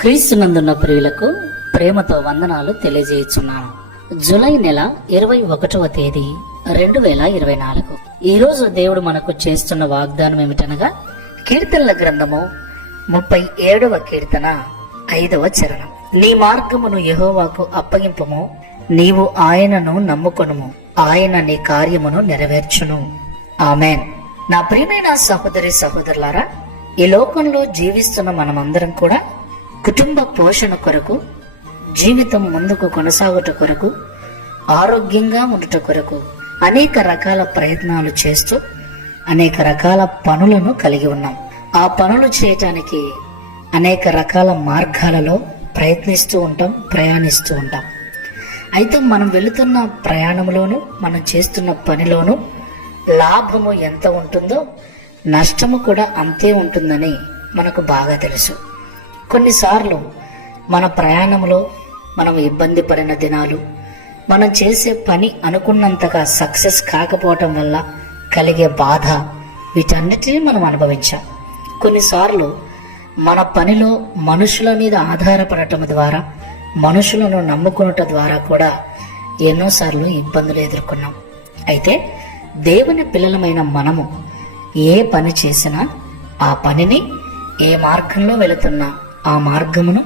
క్రీస్తునందున్న ప్రియులకు ప్రేమతో వందనాలు తెలియజేయుచున్నాను. జూలై నెల ఇరవై ఒకటవ తేదీ రెండు వేల ఇరవై నాలుగు. ఈ రోజు దేవుడు మనకు చేస్తున్న వాగ్దానం ఏమిటనగా కీర్తనల గ్రంథము ముప్పై ఏడవ కీర్తన ఐదవ చరణం. నీ మార్గమును యహోవాకు అప్పగింపము నీవు ఆయనను నమ్ముకొనుము ఆయన నీ కార్యమును నెరవేర్చును. ఆమెన్. నా ప్రియమైన సహోదరి సహోదరులారా ఈ లోకంలో జీవిస్తున్న మనమందరం కూడా కుటుంబ పోషణ కొరకు జీవితం ముందుకు కొనసాగుట కొరకు ఆరోగ్యంగా ఉండుట కొరకు అనేక రకాల ప్రయత్నాలు చేస్తూ అనేక రకాల పనులను కలిగి ఉన్నాం. ఆ పనులు చేయటానికి అనేక రకాల మార్గాలలో ప్రయత్నిస్తూ ఉంటాం ప్రయాణిస్తూ ఉంటాం. అయితే మనం వెళుతున్న ప్రయాణంలోనూ మనం చేస్తున్న పనిలోనూ లాభము ఎంత ఉంటుందో నష్టము కూడా అంతే ఉంటుందని మనకు బాగా తెలుసు. కొన్నిసార్లు మన ప్రయాణంలో మనం ఇబ్బంది పడిన దినాలు మనం చేసే పని అనుకున్నంతగా సక్సెస్ కాకపోవటం వల్ల కలిగే బాధ వీటన్నిటినీ మనం అనుభవించాం. కొన్నిసార్లు మన పనిలో మనుషుల మీద ఆధారపడటం ద్వారా మనుషులను నమ్ముకునట ద్వారా కూడా ఎన్నోసార్లు ఇబ్బందులు ఎదుర్కొన్నాం. అయితే దేవుని పిల్లలమైన మనము ఏ పని చేసినా ఆ పనిని ఏ మార్గంలో వెళుతున్నా ఆ మార్గమును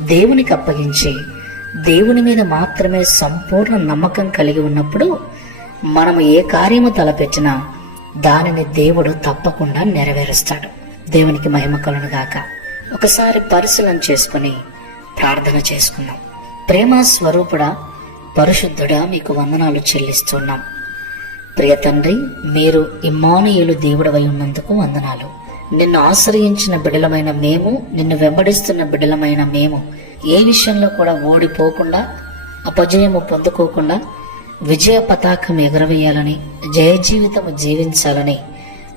దేవునికి అప్పగించి. దేవుని మీద మాత్రమే సంపూర్ణ నమ్మకం కలిగి ఉన్నప్పుడు మనం ఏ కార్యము తలపెట్టినా దానిని దేవుడు తప్పకుండా నెరవేరుస్తాడు. దేవునికి మహిమ గాక. ఒకసారి పరిశీలన చేసుకుని ప్రార్థన చేసుకున్నాం ప్రేమ స్వరూపుడా పరిశుద్ధుడా మీకు వందనాలు చెల్లిస్తున్నాం. ప్రియ తండ్రి మీరు ఇమ్మానుయేలు దేవుడవై ఉన్నందుకు వందనాలు. నిన్ను ఆశ్రయించిన బిడలమైన మేము నిన్ను వెంబడిస్తున్న బిడలమైన మేము. ఏ విషయంలో కూడా ఓడిపోకుండా అపజయము పొందుకోకుండా విజయ పతాకం ఎగరవేయాలని జయ జీవితము జీవించాలని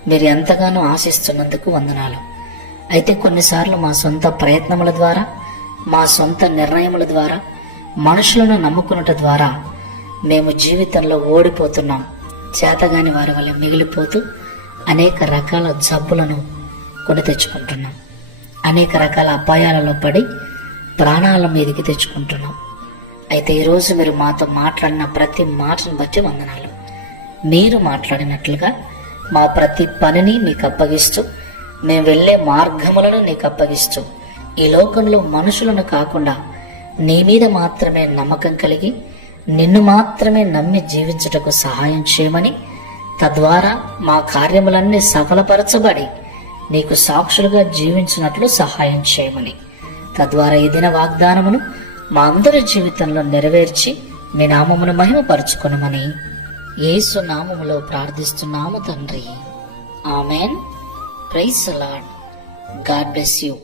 మీరు ఎంతగానో ఆశిస్తున్నందుకు వందనాలు. అయితే కొన్నిసార్లు మా సొంత ప్రయత్నముల ద్వారా మా సొంత నిర్ణయముల ద్వారా మనుషులను నమ్ముకున్నట ద్వారా మేము జీవితంలో ఓడిపోతున్నాం. చేతగాని వారి వల్ల మిగిలిపోతూ అనేక రకాల జబ్బులను కొని తెచ్చుకుంటున్నాం. అనేక రకాల అపాయాలలో పడి ప్రాణాల మీదకి తెచ్చుకుంటున్నాం. అయితే ఈరోజు మీరు మాతో మాట్లాడిన ప్రతి మాటను బట్టి వందనాలు. మీరు మాట్లాడినట్లుగా మా ప్రతి పనిని మీకు అప్పగిస్తూ మేము వెళ్ళే మార్గములను నీకు అప్పగిస్తూ ఈ లోకంలో మనుషులను కాకుండా నీ మీద మాత్రమే నమ్మకం కలిగి నిన్ను మాత్రమే నమ్మి జీవించుటకు సహాయం చేయమని తద్వారా మా కార్యములన్నీ సఫలపరచబడి నీకు సాక్షులుగా జీవించినట్లు సహాయం చేయమని. తద్వారా ఈ దిన వాగ్దానమును మా అందరి జీవితంలో నెరవేర్చి మీ నామమును మహిమపరుచుకునమని యేసు నామములో ప్రార్థిస్తున్నాము తండ్రి. Amen. Praise lord God bless you.